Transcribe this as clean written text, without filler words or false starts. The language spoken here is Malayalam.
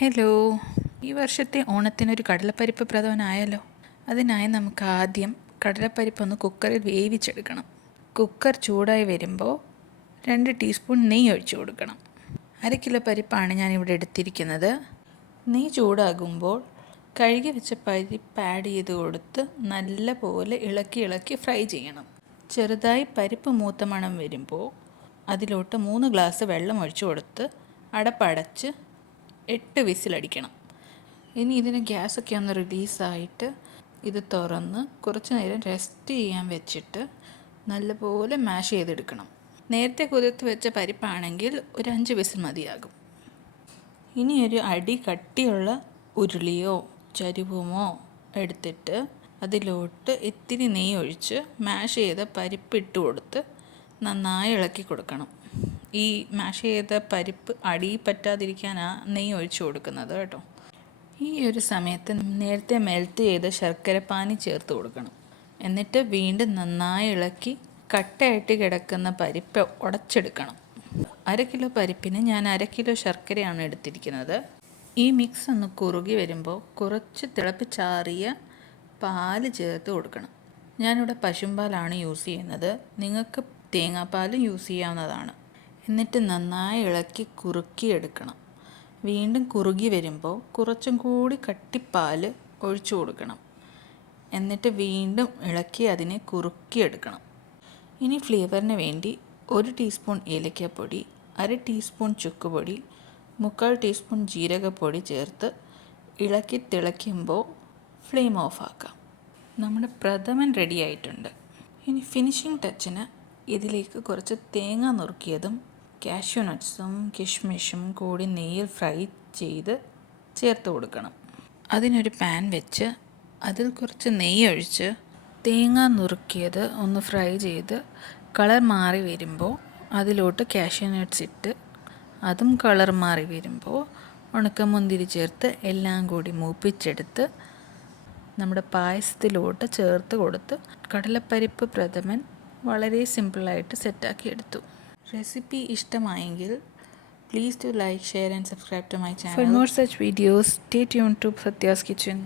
ഹലോ, ഈ വർഷത്തെ ഓണത്തിനൊരു കടലപ്പരിപ്പ് പ്രഥമനായാലോ? അതിനായി നമുക്ക് ആദ്യം കടലപ്പരിപ്പൊന്ന് കുക്കറിൽ വേവിച്ചെടുക്കണം. കുക്കർ ചൂടായി വരുമ്പോൾ 2 ടീസ്പൂൺ നെയ്യ് ഒഴിച്ചു കൊടുക്കണം. 1/2 കിലോ പരിപ്പാണ് ഞാനിവിടെ എടുത്തിരിക്കുന്നത്. നെയ്യ് ചൂടാകുമ്പോൾ കഴുകി വെച്ച പരിപ്പ് ആഡ് ചെയ്ത് കൊടുത്ത് നല്ലപോലെ ഇളക്കി ഫ്രൈ ചെയ്യണം. ചെറുതായി പരിപ്പ് മൂത്ത മണം വരുമ്പോൾ അതിലോട്ട് 3 ഗ്ലാസ് വെള്ളം ഒഴിച്ചു കൊടുത്ത് അടപ്പടച്ച് 8 വിസിലടിക്കണം. ഇനി ഇതിന് ഗ്യാസൊക്കെ ഒന്ന് റിലീസായിട്ട് ഇത് തുറന്ന് കുറച്ച് നേരം റെസ്റ്റ് ചെയ്യാൻ വെച്ചിട്ട് നല്ലപോലെ മാഷ് ചെയ്തെടുക്കണം. നേരത്തെ കുതിർത്ത് വെച്ച പരിപ്പാണെങ്കിൽ ഒരു 5 വിസിൽ മതിയാകും. ഇനി ഒരു അടി കട്ടിയുള്ള ഉരുളിയോ ചരുവമോ എടുത്തിട്ട് അതിലോട്ട് ഇത്തിരി നെയ്യ് ഒഴിച്ച് മാഷ് ചെയ്ത പരിപ്പ് ഇട്ട് കൊടുത്ത് നന്നായി ഇളക്കി കൊടുക്കണം. ഈ മാഷ് ചെയ്ത പരിപ്പ് അടിയിൽ പറ്റാതിരിക്കാനാണ് നെയ്യ് ഒഴിച്ചു കൊടുക്കുന്നത് കേട്ടോ. ഈ ഒരു സമയത്ത് നേരത്തെ മെൽറ്റ് ചെയ്ത ശർക്കരപ്പാനി ചേർത്ത് കൊടുക്കണം. എന്നിട്ട് വീണ്ടും നന്നായി ഇളക്കി കട്ടയായിട്ട് കിടക്കുന്ന പരിപ്പ് ഉടച്ചെടുക്കണം. 1/2 കിലോ പരിപ്പിന് ഞാൻ 1/2 കിലോ ശർക്കരയാണ് എടുത്തിരിക്കുന്നത്. ഈ മിക്സ് ഒന്ന് കുറുകി വരുമ്പോൾ കുറച്ച് തിളപ്പിച്ചാറിയ പാല് ചേർത്ത് കൊടുക്കണം. ഞാനിവിടെ പശുമ്പാലാണ് യൂസ് ചെയ്യുന്നത്. നിങ്ങൾക്ക് തേങ്ങാപ്പാലും യൂസ് ചെയ്യാവുന്നതാണ്. എന്നിട്ട് നന്നായി ഇളക്കി കുറുക്കിയെടുക്കണം. വീണ്ടും കുറുകി വരുമ്പോൾ കുറച്ചും കൂടി കട്ടിപ്പാൽ ഒഴിച്ചു കൊടുക്കണം. എന്നിട്ട് വീണ്ടും ഇളക്കി അതിനെ കുറുക്കിയെടുക്കണം. ഇനി ഫ്ലേവറിന് വേണ്ടി 1 ടീസ്പൂൺ ഏലക്കപ്പൊടി, 1/2 ടീസ്പൂൺ ചുക്കുപൊടി, 3/4 ടീസ്പൂൺ ജീരകപ്പൊടി ചേർത്ത് ഇളക്കി തിളയ്ക്കുമ്പോൾ ഫ്ലെയിം ഓഫാക്കാം. നമ്മുടെ പ്രഥമൻ റെഡി ആയിട്ടുണ്ട്. ഇനി ഫിനിഷിംഗ് ടച്ചിന് ഇതിലേക്ക് കുറച്ച് തേങ്ങ നുറുക്കിയതും കാഷ്യൂ നട്ട്സും കിഷ്മിഷും കൂടി നെയ്യിൽ ഫ്രൈ ചെയ്ത് ചേർത്ത് കൊടുക്കണം. അതിനൊരു പാൻ വെച്ച് അതിൽ കുറച്ച് നെയ്യ് ഒഴിച്ച് തേങ്ങ നുറുക്കിയത് ഒന്ന് ഫ്രൈ ചെയ്ത് കളർ മാറി വരുമ്പോൾ അതിലോട്ട് കാഷ്യൂ നട്ട്സ് ഇട്ട് അതും കളർ മാറി വരുമ്പോൾ ഉണക്കമുന്തിരി ചേർത്ത് എല്ലാം കൂടി മൂപ്പിച്ചെടുത്ത് നമ്മുടെ പായസത്തിലോട്ട് ചേർത്ത് കൊടുത്ത് കടലപ്പരിപ്പ് പ്രഥമൻ വളരെ സിമ്പിളായിട്ട് സെറ്റാക്കി എടുത്തു. റെസിപ്പി ഇഷ്ടമായെങ്കിൽ please do like, share and subscribe to my channel. For more such videos, stay tuned to Satya's Kitchen.